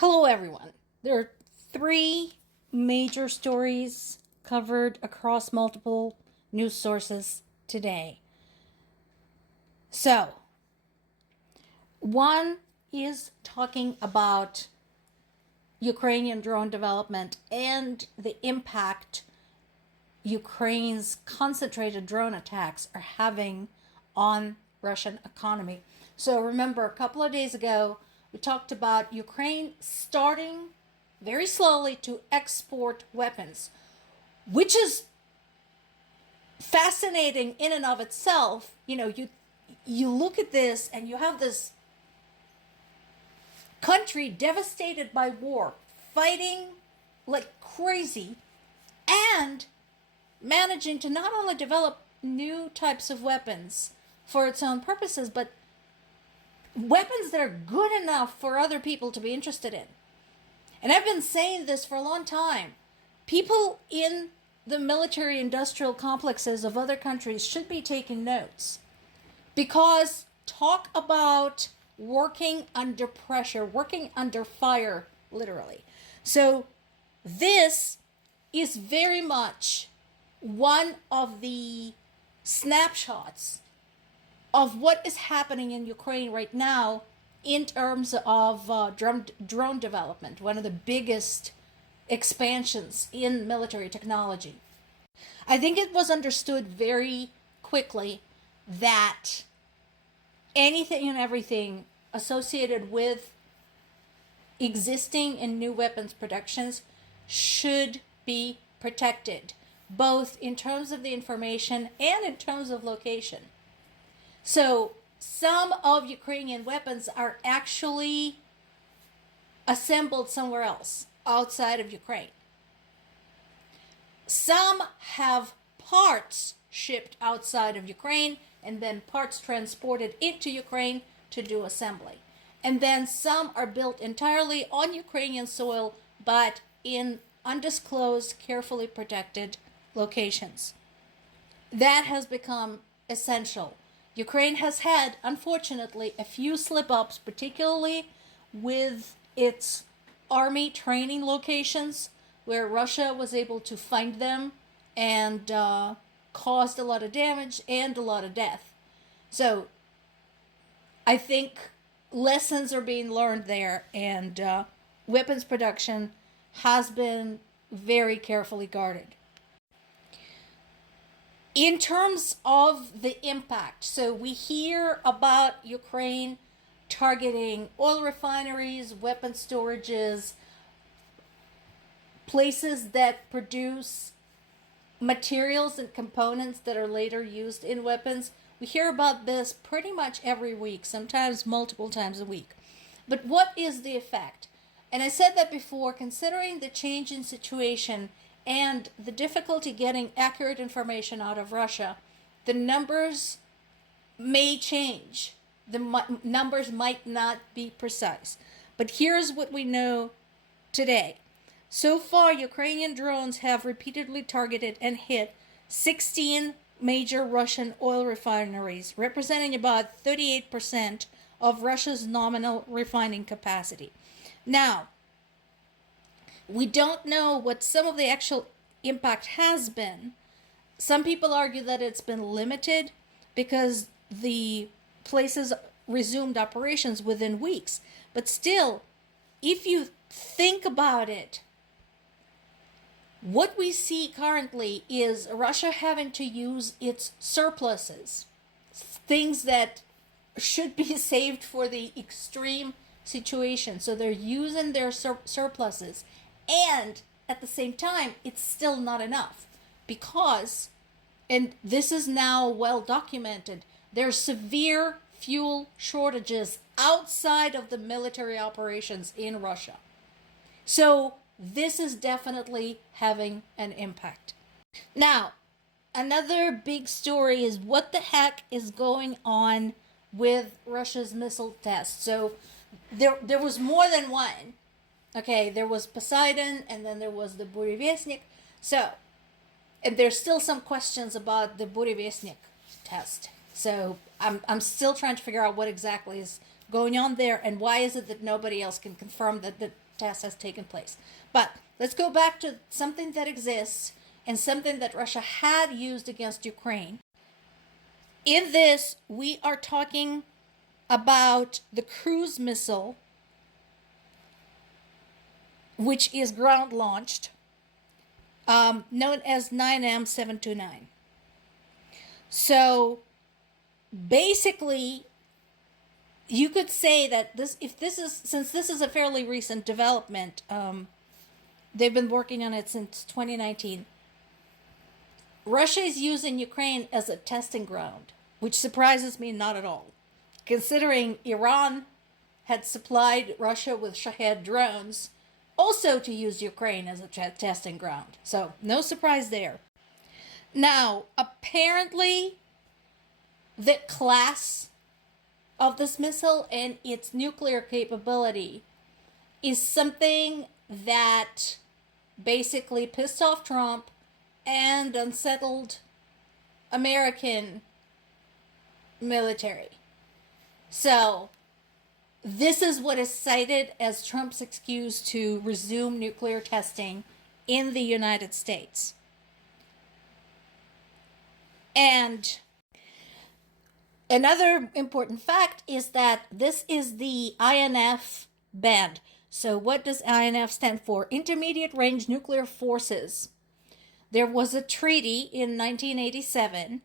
Hello, everyone. There are three major stories covered across multiple news sources today. So, one is talking about Ukrainian drone development and the impact Ukraine's concentrated drone attacks are having on Russian economy. So remember, a couple of days ago, we talked about Ukraine starting very slowly to export weapons, which is fascinating in and of itself. You look at this and you have this country devastated by war, fighting like crazy, and managing to not only develop new types of weapons for its own purposes, but weapons that are good enough for other people to be interested in. And I've been saying this for a long time. People in the military industrial complexes of other countries should be taking notes, because talk about working under pressure, working under fire, literally. So this is very much one of the snapshots of what is happening in Ukraine right now in terms of drone development, one of the biggest expansions in military technology. I think it was understood very quickly that anything and everything associated with existing and new weapons productions should be protected, both in terms of the information and in terms of location. So some of Ukrainian weapons are actually assembled somewhere else outside of Ukraine. Some have parts shipped outside of Ukraine and then parts transported into Ukraine to do assembly. And then some are built entirely on Ukrainian soil, but in undisclosed, carefully protected locations. That has become essential. Ukraine has had, unfortunately, a few slip-ups, particularly with its army training locations, where Russia was able to find them and caused a lot of damage and a lot of death. So I think lessons are being learned there, and weapons production has been very carefully guarded. In terms of the impact, so we hear about Ukraine targeting oil refineries, weapon storages, places that produce materials and components that are later used in weapons. We hear about this pretty much every week, sometimes multiple times a week. But what is the effect? And I said that before, considering the change in situation and the difficulty getting accurate information out of Russia, the numbers may change. The numbers might not be precise. But here's what we know today. So far, Ukrainian drones have repeatedly targeted and hit 16 major Russian oil refineries, representing about 38% of Russia's nominal refining capacity. Now, we don't know what some of the actual impact has been. Some people argue that it's been limited because the places resumed operations within weeks. But still, if you think about it, what we see currently is Russia having to use its surpluses, things that should be saved for the extreme situation. So they're using their surpluses. And at the same time, it's still not enough because, and this is now well documented, there are severe fuel shortages outside of the military operations in Russia. So this is definitely having an impact. Now, another big story is what the heck is going on with Russia's missile tests. So there was more than one. Okay, there was Poseidon, and then there was the Burevestnik. So, and there's still some questions about the Burevestnik test. So I'm still trying to figure out what exactly is going on there, and why is it that nobody else can confirm that the test has taken place? But let's go back to something that exists and something that Russia had used against Ukraine. In this, we are talking about the cruise missile, which is ground launched, known as 9M729. So basically, you could say that since this is a fairly recent development, they've been working on it since 2019. Russia is using Ukraine as a testing ground, which surprises me not at all, considering Iran had supplied Russia with Shahed drones, also to use Ukraine as a testing ground. So no surprise there. Now, apparently, the class of this missile and its nuclear capability is something that basically pissed off Trump and unsettled American military. So this is what is cited as Trump's excuse to resume nuclear testing in the United States. And another important fact is that this is the INF band. So what does INF stand for? Intermediate Range Nuclear Forces. There was a treaty in 1987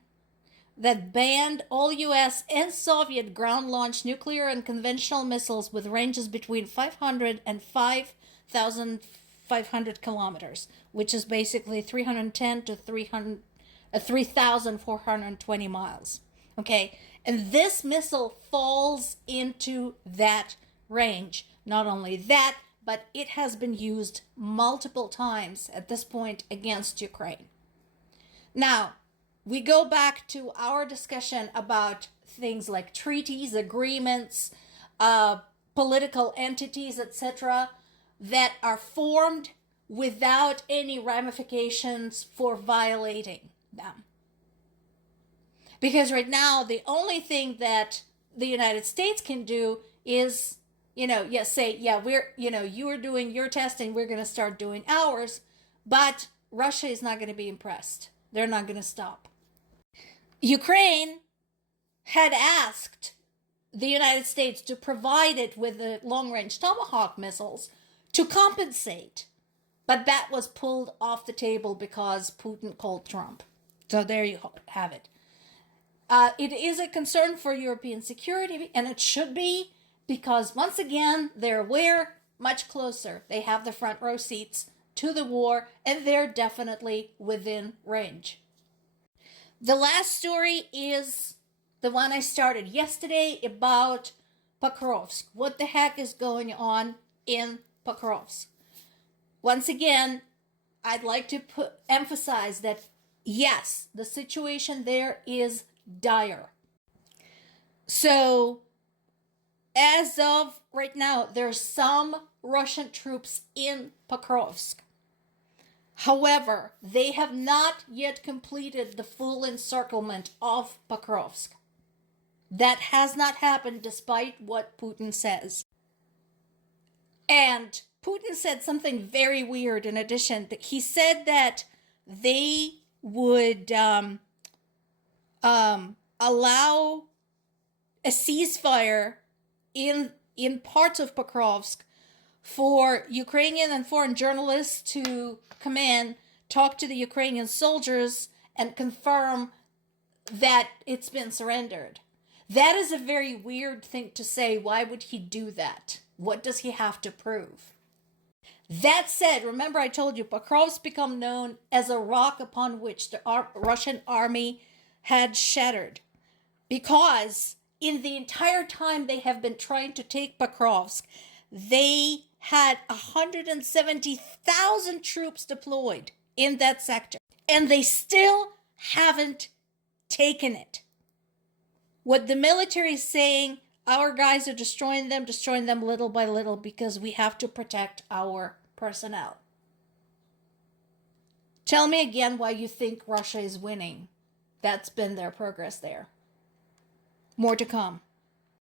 that banned all U.S. and Soviet ground-launched nuclear and conventional missiles with ranges between 500 and 5,500 kilometers, which is basically 310 to 3,420 miles. Okay, and this missile falls into that range. Not only that, but it has been used multiple times at this point against Ukraine. Now, we go back to our discussion about things like treaties, agreements, political entities, etc., that are formed without any ramifications for violating them. Because right now, the only thing that the United States can do is, say, you are doing your testing, we're going to start doing ours, but Russia is not going to be impressed. They're not going to stop. Ukraine had asked the United States to provide it with the long-range Tomahawk missiles to compensate, but that was pulled off the table because Putin called Trump. So there you have it. It is a concern for European security, and it should be, because once again, they're much closer. They have the front row seats to the war, and they're definitely within range. The last story is the one I started yesterday about Pokrovsk. What the heck is going on in Pokrovsk? Once again, I'd like to emphasize that, yes, the situation there is dire. So, as of right now, there's some Russian troops in Pokrovsk. However, they have not yet completed the full encirclement of Pokrovsk. That has not happened despite what Putin says. And Putin said something very weird in addition. He said that they would allow a ceasefire in parts of Pokrovsk for Ukrainian and foreign journalists to come in, talk to the Ukrainian soldiers, and confirm that it's been surrendered. That is a very weird thing to say. Why would he do that? What does he have to prove? That said, remember I told you, Pokrovsk became known as a rock upon which the Russian army had shattered. Because in the entire time they have been trying to take Pokrovsk, they had 170,000 troops deployed in that sector. And they still haven't taken it. What the military is saying, our guys are destroying them little by little because we have to protect our personnel. Tell me again why you think Russia is winning. That's been their progress there. More to come.